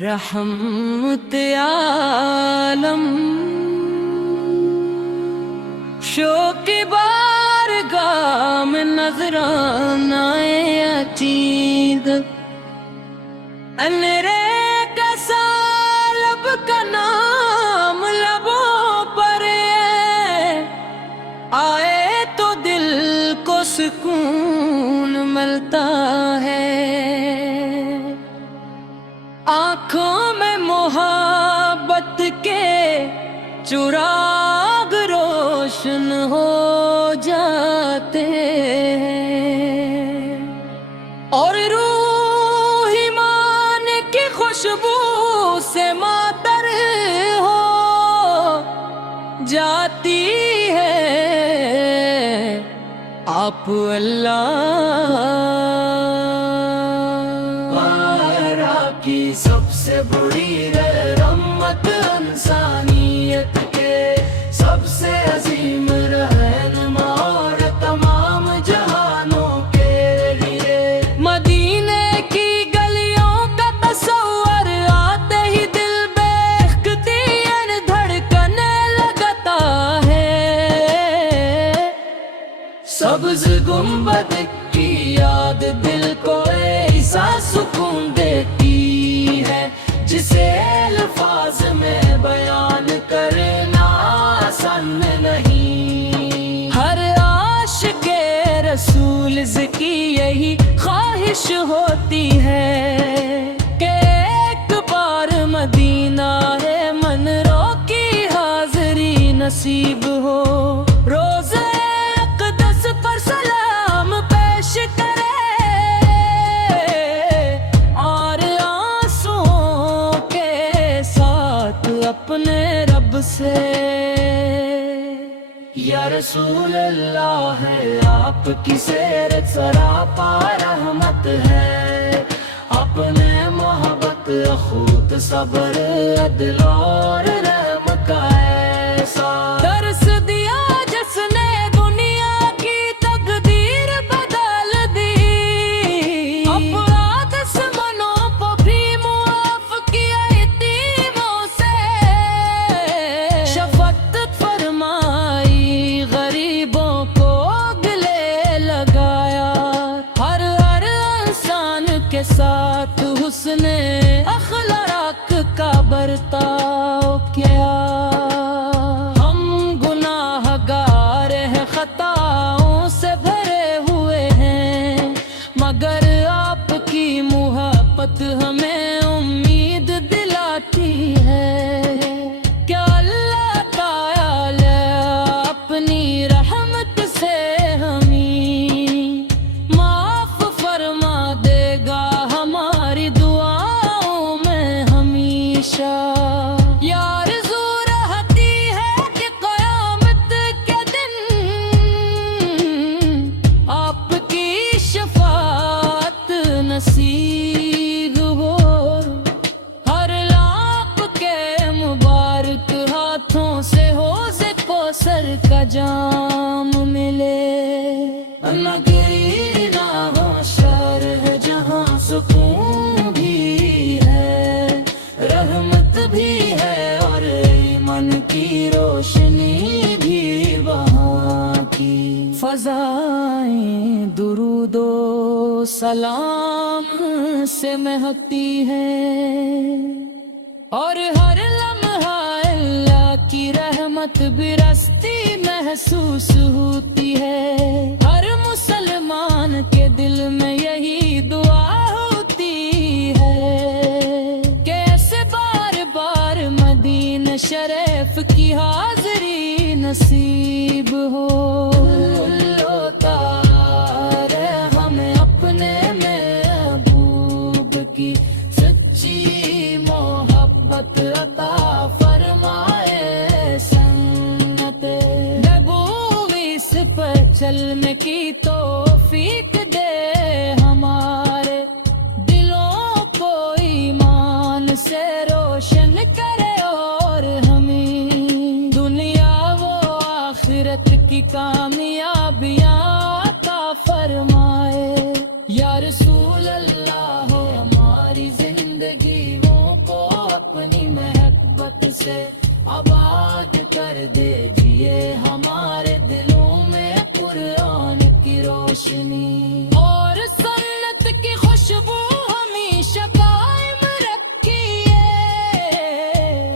رحمت عالم شوق بارگاہ میں نظرانہ عتید انرے کا سالب کا نام لبوں پر ہے، آئے تو دل کو سکون ملتا ہے، آنکھوں میں محبت کے چراغ روشن ہو جاتے ہیں، اور روح ایمان کی خوشبو سے معطر ہو جاتی ہے۔ آپ اللہ کی سب سے بڑی رحمت انسانیت کے سب سے عظیم رہنما اور تمام جہانوں کے لیے مدینے کی گلیوں کا تصور آتے ہی دل بے اختیار دھڑکنے لگتا ہے، سبز گنبد کی یاد دل کو ایسا سکون دیتی ہے جسے الفاظ میں بیان کرنا آسان نہیں۔ ہر عاشق رسول کی یہی خواہش ہوتی ہے کہ ایک بار مدینہ ہے من رو کی حاضری نصیب ہو، روزہ اقدس پر سلام پیش کرے اپنے رب سے۔ یا رسول اللہ ہے آپ کی سیرت سراپا رحمت ہے، اپنے محبت اخوت صبر عدل اور رحم کا ایسا درس دیا جس نے دنیا کی تقدیر بدل دی، اپرادھ سے منوں کو بھی معاف کیا یتیموں سے، شفقت فرمائی غریبوں کو گلے لگایا، ہر انسان کے ساتھ حسن اخلاق کا برتاؤ کیا۔ ہم گناہ گار ہیں، خطاؤں سے بھرے ہوئے ہیں، مگر آپ کی محبت ہمیں امید دلاتی ہے کہ اللہ تعالی اپنی رحمت سے ہمیں معاف فرما دے گا ہماری دعاؤں میں ہمیشہ۔ یا آرزو رہتی ہے کہ قیامت کے دن آپ کی شفاعت نصیب ہو، ہر لاپ کے مبارک ہاتھوں سے حوض کوثر کا جام ملے، نہ گری نہ ہو شرح جہاں سکون بھی ہے، رحمت بھی ہے اور ایمان کی روشنی بھی وہاں کی، فضائیں درود و سلام سے مہکتی ہیں، اور ہر لمحہ اللہ کی رحمت برستی محسوس ہوتی ہے، ہر مسلمان کے دل میں یہی دعا ہوتی ہے کہ ایسے بار بار مدینہ شریف کی حاضری نصیب ہو۔ تارے ہمیں اپنے محبوب کی سچی محبت عطا فرمائے، سنت نبوی پر چلنے کی توفیق دے، ہمارے دلوں کو ایمان سے روشن کرے، اور ہمیں دنیا و آخرت کی کامیابیاں عطا فرمائے۔ یا رسول اللہ ہو ہماری زندگیوں کو برکت سے آباد کر دیجئے ہمارے دلوں میں قرآن کی روشنی، اور سنت کی خوشبو ہمیشہ قائم رکھیے۔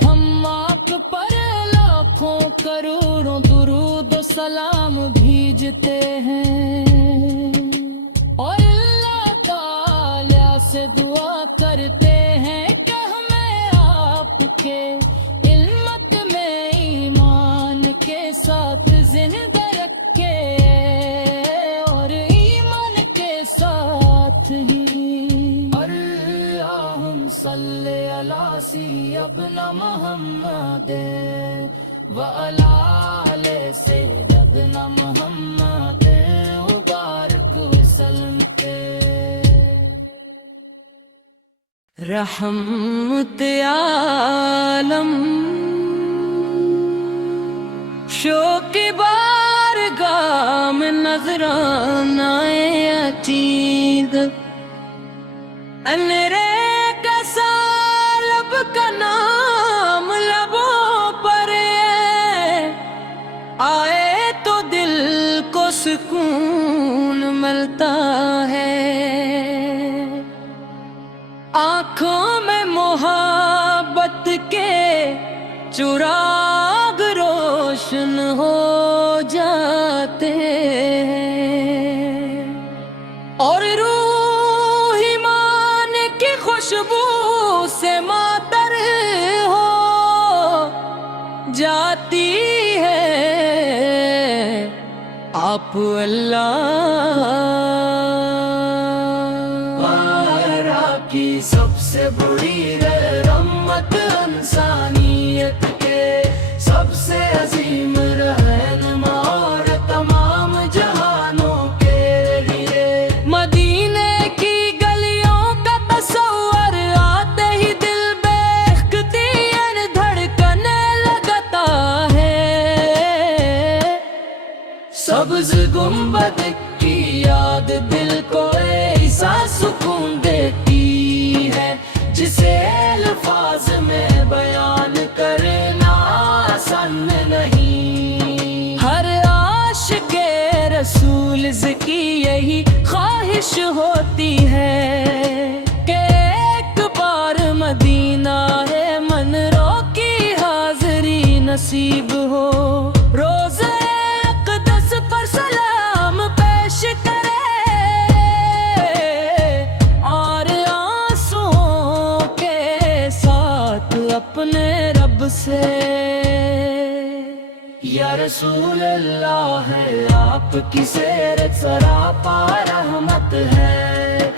ہم آپ پر لاکھوں کروڑوں درود و سلام بھیجتے ہیں، اور اللہ تعالی سے دعا کرتے ہیں کہ ہمیں آپ کے علمت میں ایمان کے ساتھ زندہ رکھے، اور ایمان کے ساتھ ہی۔ اللہم صلی علی سیدنا محمد وعلی آل سیدنا محمد مبارک وسلم کے۔ رحمت عالم شوق بارگاہ میں نظرانہ عتید، انرے کا سالب کا نام لبوں پر آئے تو دل کو سکون ملتا ہے، آنکھوں میں محبت کے چراغ روشن ہو جاتے ہیں، اور روح ایمان کی خوشبو سے معطر ہو جاتی ہے۔ آپ اللہ کی سب سے بڑی رحمت انسانیت کے سب سے عظیم رہنما اور تمام جہانوں کے لیے، مدینے کی گلیوں کا تصور آتے ہی دل بے اختیار دھڑکنے لگتا ہے، سبز گنبد کی یاد دل کو ایسا سکون دیتی ہے جسے الفاظ میں بیان کرنا آسان نہیں۔ ہر عاشق رسول کی یہی خواہش ہوتی ہے کہ ایک بار مدینہ ہے من رو کی حاضری نصیب ہو، روز اقدس پر سلام پیش کرے، اور آنسوؤں کے ساتھ اپنے رب سے۔ یا رسول اللہ ہے آپ کی سیرت سراپا رحمت ہے،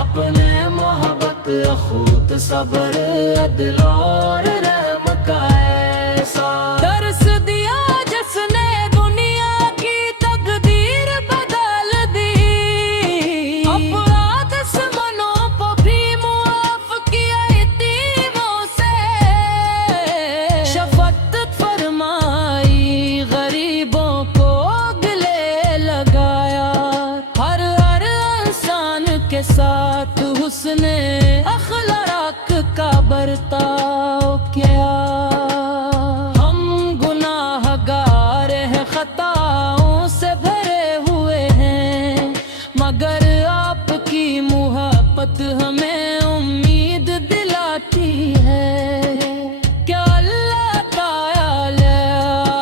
اپنے محبت اخوت صبر عدل اور رحم کا ایسا درس دیا جس نے دنیا کی تقدیر بدل دی، افراد منوں کو بھی معاف کیا یتیموں سے، شفقت فرمائی غریبوں کو گلے لگایا، ہر انسان کے ساتھ حسن اخلاق کا برتاؤ کیا۔ ہم گناہ گار ہیں، خطاؤں سے بھرے ہوئے ہیں، مگر آپ کی محبت ہمیں امید دلاتی ہے کہ اللہ تعالی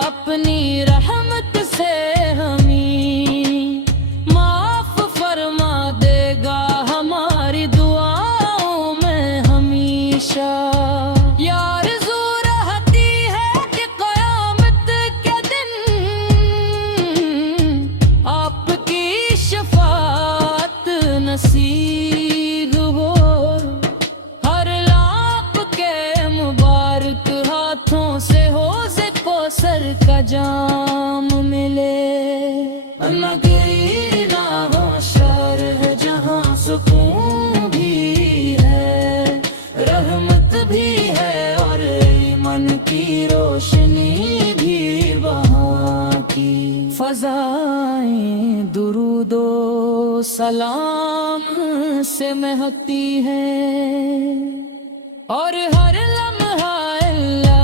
اپنی رحمت سے ہمیں معاف فرما دے گا ہماری دعاؤں میں ہمیشہ۔ یا آرزو رہتی ہے کہ قیامت کے دن آپ کی شفاعت نصیب ہو، ہر لاپ کے مبارک ہاتھوں سے حوض کوثر کا جام ملے، نہ گری نہ ہو شرح جہاں سکون بھی ہے، رحمت بھی ہے اور ایمان کی روشنی بھی وہاں کی۔ فضائیں درود و سلام سے مہکتی ہے، اور ہر لمحہ اللہ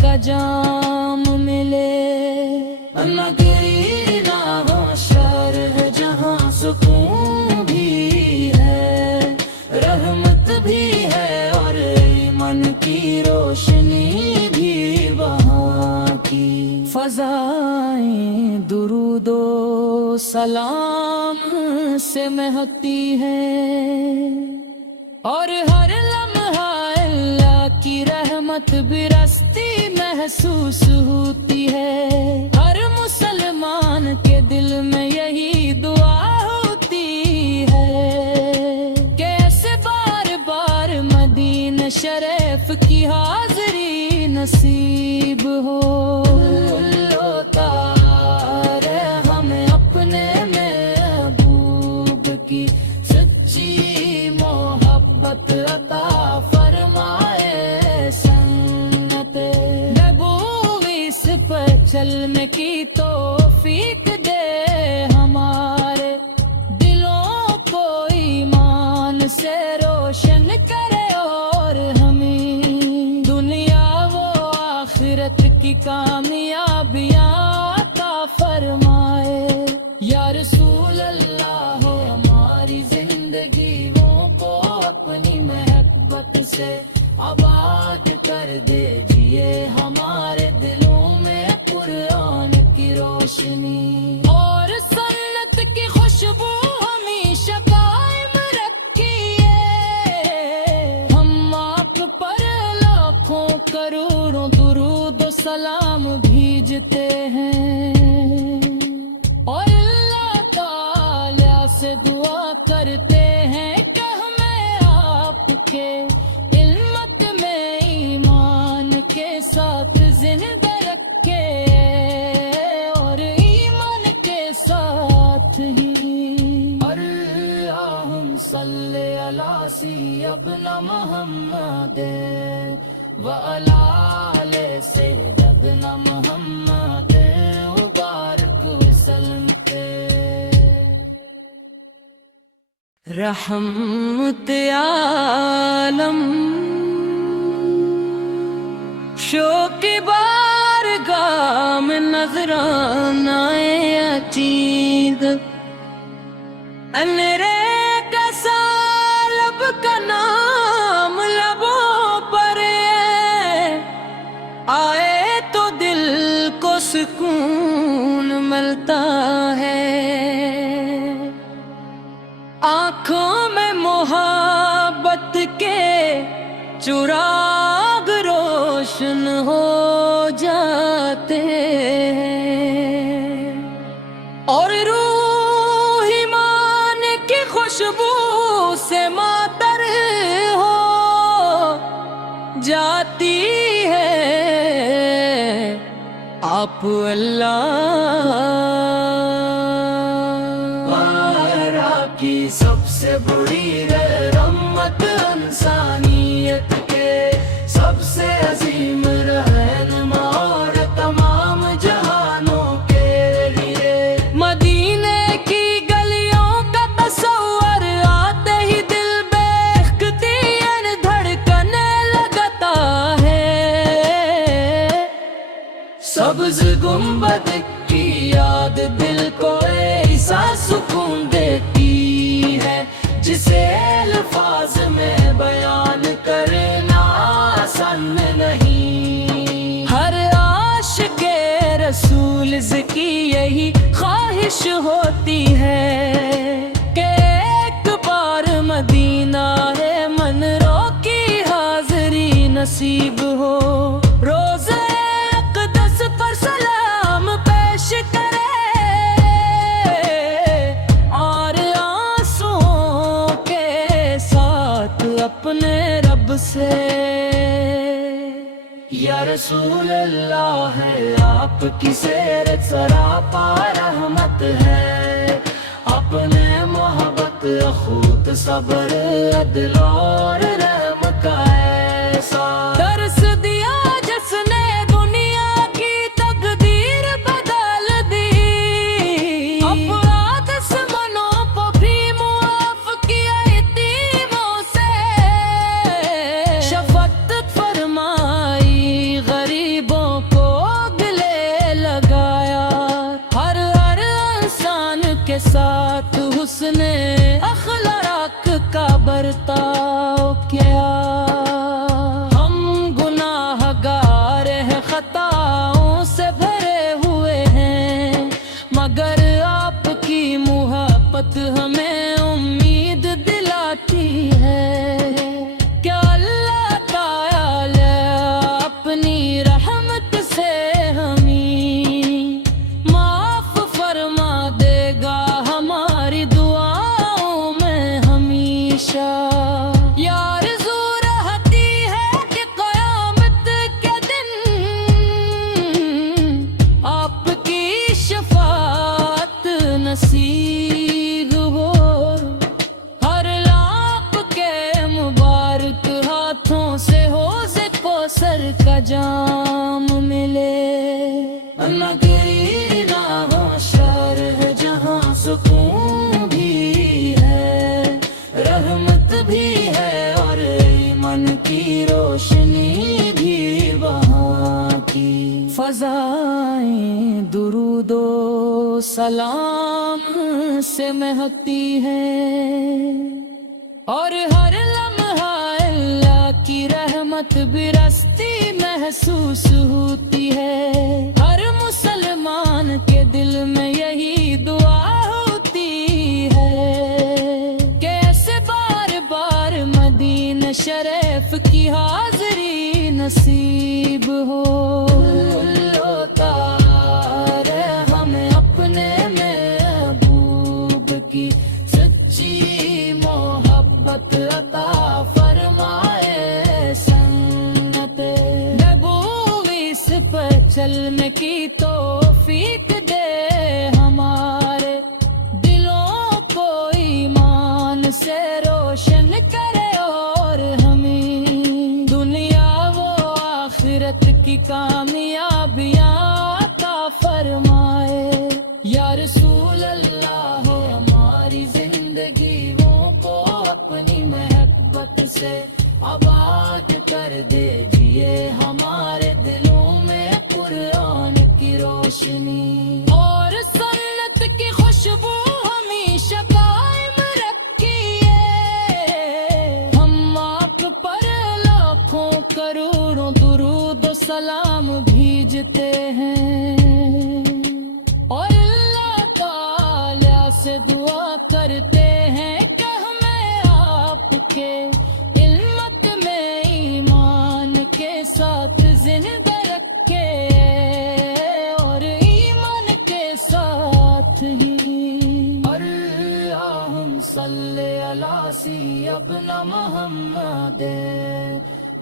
کا جام ملے، نہ گری نہ ہو شرح جہاں سکون بھی ہے، رحمت بھی ہے اور ایمان کی روشنی بھی وہاں کی۔ فضائیں درود و سلام سے مہکتی ہیں اور ہر لمحہ اللہ کی رحمت برستی محسوس ہوتی ہے۔ ہر مسلمان کے دل میں یہی دعا ہوتی ہے کہ ایسے بار بار مدینہ شریف کی حاضری نصیب ہو۔ ہوتا رہے ہمیں اپنے محبوب کی سچی محبت عطا فرمائے، سنت نبوی پہ چلنے کی توفیق دے، ہمارے دلوں کو ایمان سے روشن کرے اور ہمیں دنیا و آخرت کی کامیابیاں عطا فرمائے۔ یا رسول اللہ ہو ہماری زندگیوں کو اپنی محبت سے آباد کر دیجئے، ہمارے دلوں میں قرآن کی روشنی اور سنت کی خوشبو ہمیشہ قائم رکھیے۔ ہم آپ پر لاکھوں کروڑوں درود و سلام بھیجتے ہیں اور اللہ تعالی سے دعا کرتے ہیں کہ ہمیں آپ کے علمت میں ایمان کے ساتھ زندہ رکھے اور ایمان کے ساتھ ہی۔ اللہم صلی علی سیدنا محمد وعلی آل سیدنا محمد وبارک وسلم۔ رحمت عالم شوق بارگاہ میں نظرانہ عتید، انرے کا سالب کا نام لبوں پر ہے، آئے تو دل کو سکون ملتا ہے، آنکھوں میں محبت کے چراغ روشن ہو جاتے ہیں اور روح ایمان کی خوشبو سے معطر ہو جاتی ہے۔ آپ اللہ کی سب سے بڑی رحمت انسانیت کے سب سے عظیم رہنما اور تمام جہانوں کے لیے، مدینے کی گلیوں کا تصور آتے ہی دل بے اختیار دھڑکنے لگتا ہے، سبز گنبد کی یاد دل کو ایسا سکون دیتی ہے جسے الفاظ میں بیان کرنا آسان نہیں۔ ہر عاشق رسول کی یہی خواہش ہوتی ہے کہ ایک بار مدینہ ہے من رو کی حاضری نصیب ہو، روزے اقدس پر سلام پیش کرے اور آنسوؤں کے ساتھ اپنے رب سے۔ یا رسول اللہ ہے آپ کی سیرت سراپا رحمت ہے، اپنے محبت اخوت صبر عدل اور رحم کا ایسا درس دیا جس نے دنیا کی تقدیر بدل دی، اپرادھ سے منوں کو بھی معاف کیا یتیموں سے، شفقت فرمائی غریب کیا ہم گناہگار ہیں، خطاؤں سے بھرے ہوئے ہیں، مگر آپ کی محبت ہمیں امید دلاتی ہے کہ اللہ تعالی اپنی رحمت سے ہمیں معاف فرما دے گا ہماری دعاؤں میں ہمیشہ۔ یا آرزو رہتی ہے کہ قیامت کے دن آپ کی شفاعت نصیب ہو، ہر لاپ کے مبارک ہاتھوں سے حوض کوثر کا جام ملے، نہ گری نہ ہو شرح جہاں سکون بھی ہے، رحمت بھی ہے اور ایمان کی روشنی بھی وہاں کی۔ فضائیں درود و سلام سے مہکتی ہیں اور ہر لمحہ اللہ کی رحمت برستی محسوس ہوتی ہے۔ ہر مسلمان کے دل میں یہی دعا ہوتی ہے کہ ایسے بار بار مدینہ شریف کی حاضری نصیب ہو۔ تارے ہمیں اپنے محبوب کی سچی محبت عطا فرمائے، سنت نبوی پر چلنے کی توفیق دے، ہمارے دلوں کو ایمان سے روشن کرے اور ہمیں دنیا و آخرت کی کامیابیاں عطا فرمائے۔ یا رسول اللہ ہو ہماری زندگیوں کو اپنی محبت سے آباد کر دے دیے، ہمارے دلوں میں قرآن کی روشنی اور سنت کی خوشبو ہمیشہ قائم رکھیے۔ ہم آپ پر لاکھوں کروڑوں درود و سلام بھیجتے ہیں اور اللہ تعالی سے دعا کرتے ہیں کہ ہمیں آپ کے علمت میں ایمان کے ساتھ زندہ رکھے اور ایمان کے ساتھ ہی۔ اللہم صلی علی سیدنا محمد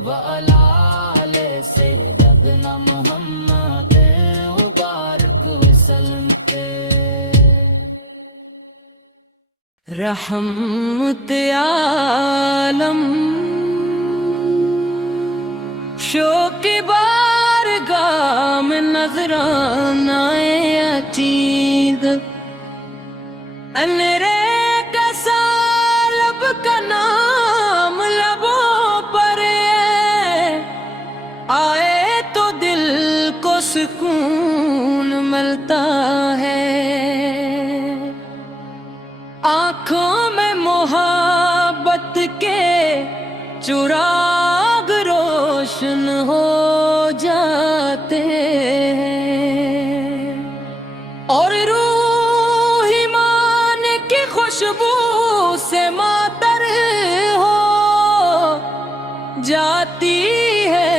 وعلی آل سیدنا محمد وبارک وسلم کے۔ رحمت عالم شوق بارگاہ میں نظرانہ عتیق، انرے کا سالب کا نام لبوں پر ہے، آئے تو دل کو سکون ملتا ہے، آنکھوں میں محبت کے چراغ روشن ہو جاتے ہیں اور روح ایمان کی خوشبو سے معطر ہو جاتی ہے۔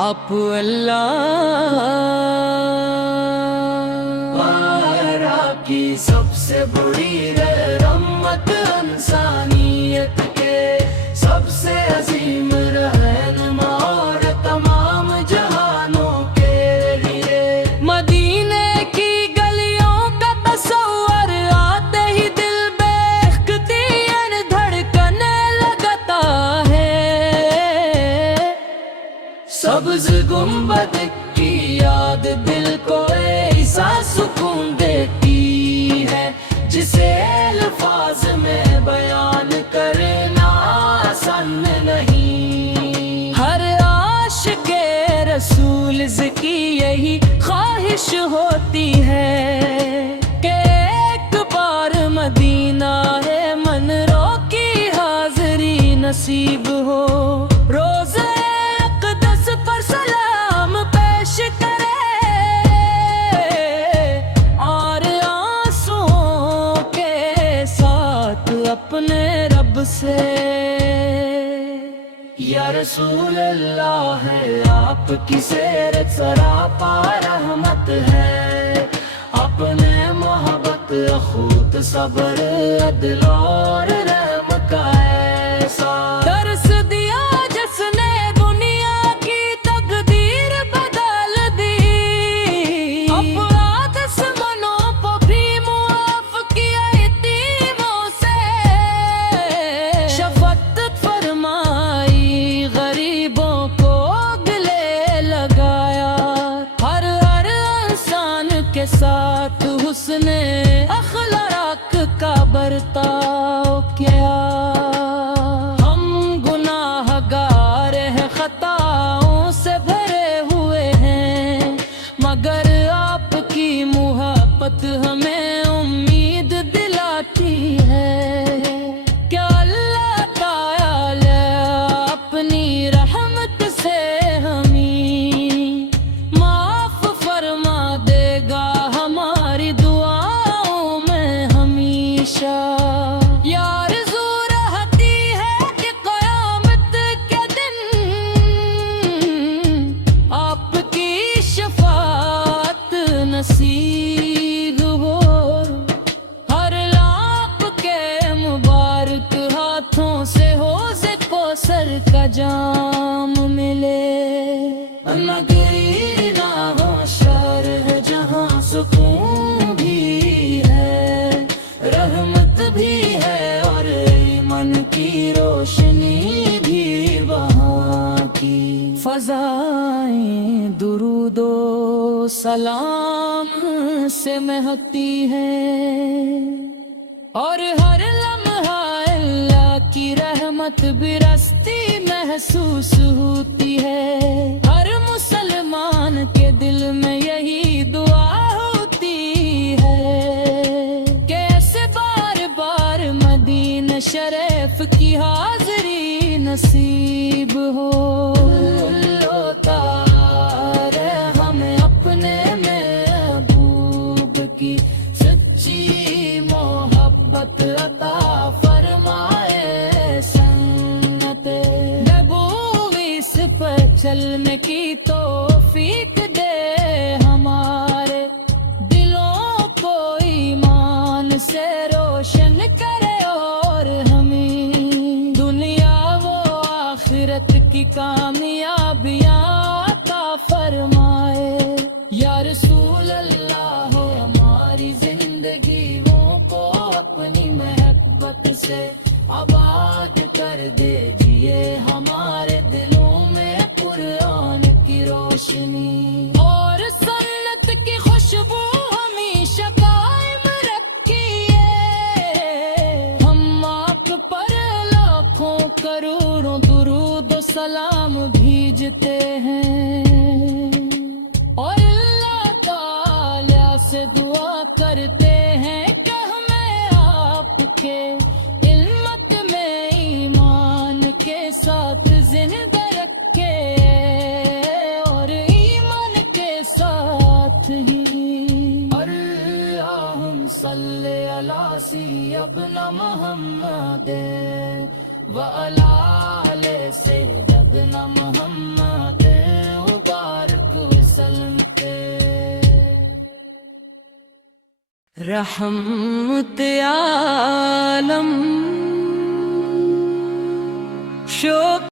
آپ اللہ کی سب سے بڑی رحمت انسانیت کے سب سے عظیم رہنما اور تمام جہانوں کے لیے، مدینے کی گلیوں کا تصور آتے ہی دل بے اختیار دھڑکنے لگتا ہے، سبز گنبد کی یاد دل کو ایسا سکون دیتی ہے جسے الفاظ میں بیان کرنا آسان نہیں۔ ہر عاشق رسول کی یہی خواہش ہوتی ہے کہ ایک بار مدینہ ہے من رو نصیب ہو، روزہ اقدس پر سلام پیش کرے اور آنسوؤں کے ساتھ اپنے رب سے۔ یا رسول اللہ ہے آپ کی سیرت سراپا رحمت ہے، اپنے محبت اخوت صبر عدل اور رحم کا ایسا درس دیا جس نے دنیا کی تقدیر بدل دی، افراد دشمنوں کو بھی معاف کیا، یتیموں سے شفقت فرمائی، غریبوں کو گلے لگایا، ہر انسان کے ساتھ حسن اخلاق کا برتاؤ کیا۔ ہم گناہ گار ہیں، خطاؤں سے بھرے ہوئے ہیں، مگر آپ کی محبت ہمیں امید دلاتی ہے کہ اللہ تعالی اپنی رحمت سے ہمیں معاف فرما دے گا، ہماری دعاؤں میں ہمیشہ۔ یا آرزو رہتی ہے کہ قیامت کے دن آپ کی شفاعت نصیب ہو، ہر لاپ کے مبارک ہاتھوں سے حوض کوثر کا جام ملے، نگری نہ ہو شرح جہاں سکون بھی ہے، رحمت بھی ہے اور ایمان کی روشنی بھی وہاں کی۔ فضائیں درود و سلام سے مہکتی ہیں اور ہر لمحہ اللہ کی رحمت برستی محسوس ہوتی ہے، ہر مسلمان کے دل میں یہی دعا ہوتی ہے کہ ایسے بار بار مدینہ شریف کی حاضری نصیب ہو۔ ہوتا رہے ہمیں اپنے محبوب کی سچی محبت عطا فرمائے، سنت نبوی پر چلنے کی توفیق دے، ہمارے دلوں کو ایمان سے روشن کرے اور ہمیں دنیا و آخرت کی کامیابیاں عطا فرمائے۔ یا رسول اللہ ہو ہماری زندگیوں کو اپنی محبت سے آباد کر دیجئے، ہمارے دلوں میں قرآن کی روشنی اور سنت کی خوشبو ہمیشہ قائم رکھیے، ہم آپ پر لاکھوں کروڑوں درود و سلام بھیجتے ہیں اور اللہ تعالی سے دعا کرتے ہیں کہ ہمیں آپ کے علمت میں ایمان کے ساتھ زندہ رکھے اور ایمان کے ساتھ ہی۔ اللہم صلی علی سیدنا محمد وعلی آل سیدنا محمد وبارک وسلم۔ رحمت عالم شوق